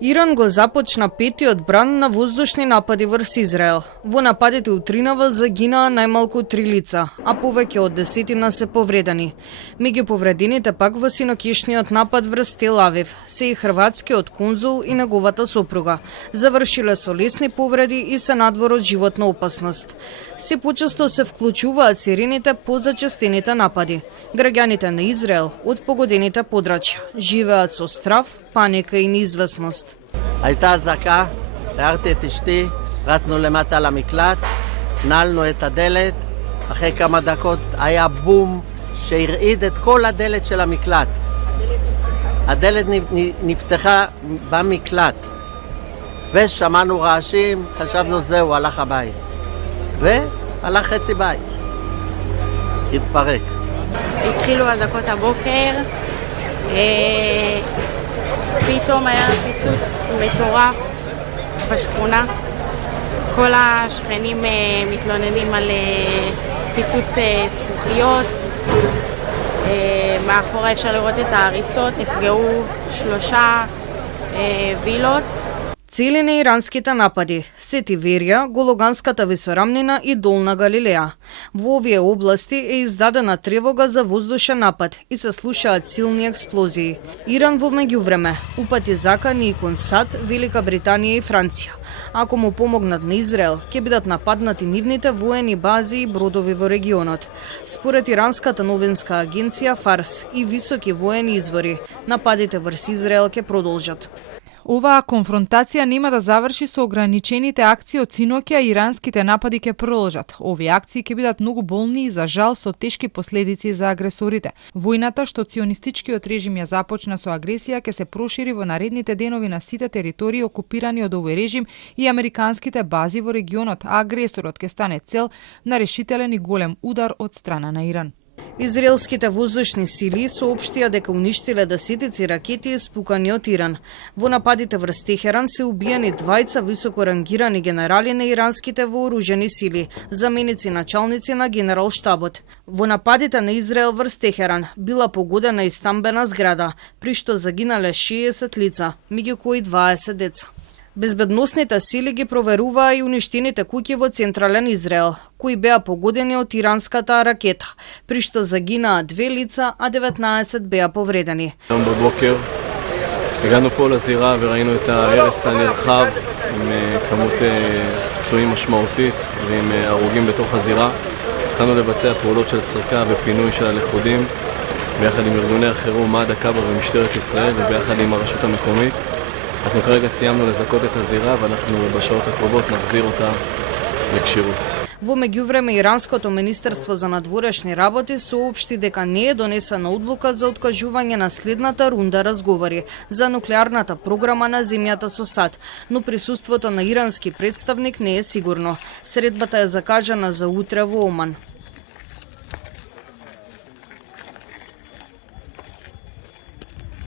Иран го започна петиот бран на воздушни напади врз Израел. Во нападите утринава загинаа најмалку 3 лица, а повеќе од 10 се повредени. Меѓу повредените пак во синокишниот напад врз Тел Авив се и хрватскиот конзул и неговата сопруга. Завршиле со лесни повреди и се надвор од животна опасност. Се почесто се вклучуваат сирените по зачестените напади. Граѓаните на Израел од погодените подрачја живеат со страв, פאניקה и неизвестност. הייתה אזעקה, הערתי את אשתי, רצנו למטה למקלט, נעלנו את הדלת, אחרי כמה דקות היה בום שהרעיד את כל הדלת של המקלט. הדלת נפתחה במקלט, ושמענו רעשים, חשבנו זהו, הלך הבית. והלך חצי בית, התפרק. התחילו אזעקות הבוקר, פתאום היה פיצוץ מטורף בשכונה. כל השכנים מתלוננים על פיצוץ זכוכיות. מאחורה אפשר לראות את ההריסות, נפגעו 3 וילות. Цели на иранските напади се Тиверија, Гологанската висорамнина и Долна Галилеја. Во овие области е издадена тревога за воздушен напад и се слушаат силни експлозии. Иран во меѓувреме упати закани и кон САД, Велика Британија и Франција. Ако му помогнат на Израел, ќе бидат нападнати нивните воени бази и бродови во регионот. Според иранската новинска агенција Фарс и високи воени извори, нападите врз Израел ќе продолжат. Оваа конфронтација нема да заврши со ограничените акции од синоќа, и иранските напади ќе продолжат. Овие акции ќе бидат многу болни и за жал со тешки последици за агресорите. Војната што ционистичкиот режим ја започна со агресија ќе се прошири во наредните денови на сите територии окупирани од овој режим и американските бази во регионот, а агресорот ќе стане цел на решителен и голем удар од страна на Иран. Израелските воздушни сили соопштија дека уништиле десетици ракети испукани од Иран. Во нападите врз Техеран се убиени 2 високо рангирани генерали на иранските вооружени сили, заменици началници на генерал-штабот. Во нападите на Израел врз Техеран била погодена и стамбена зграда, при што загинале 60 лица, меѓу кои 20 деца. Безбедносните сили ги проверуваа и уништените куќи во централен Израел, кои беа погодени од иранската ракета, при што загинаа 2 лица, а 19 беа повредени. בבוקר הגענו פה לזירה וראינו את ההרס הנרחב עם כמות פצועים משמעותית ועם הרוגים בתוך הזירה. התחלנו לבצע פעולות של סריקה ופינוי של הלכודים ביחד עם ארגוני החירום מד"א, כב"ה ומשטרת ישראל וביחד עם הרשות המקומית. אנחנו כרגע סיימנו לזכות את הזירה ואנחנו בשעות הקרובות נחזיר אותה לקשירות. Во меѓувреме иранското министерство за надворешни работи соопшти дека не е донесена одлука за откажување на следната рунда разговори за нуклеарната програма на земјата со САД, но присуството на ирански представник не е сигурно. Средбата е закажана за утре во Оман.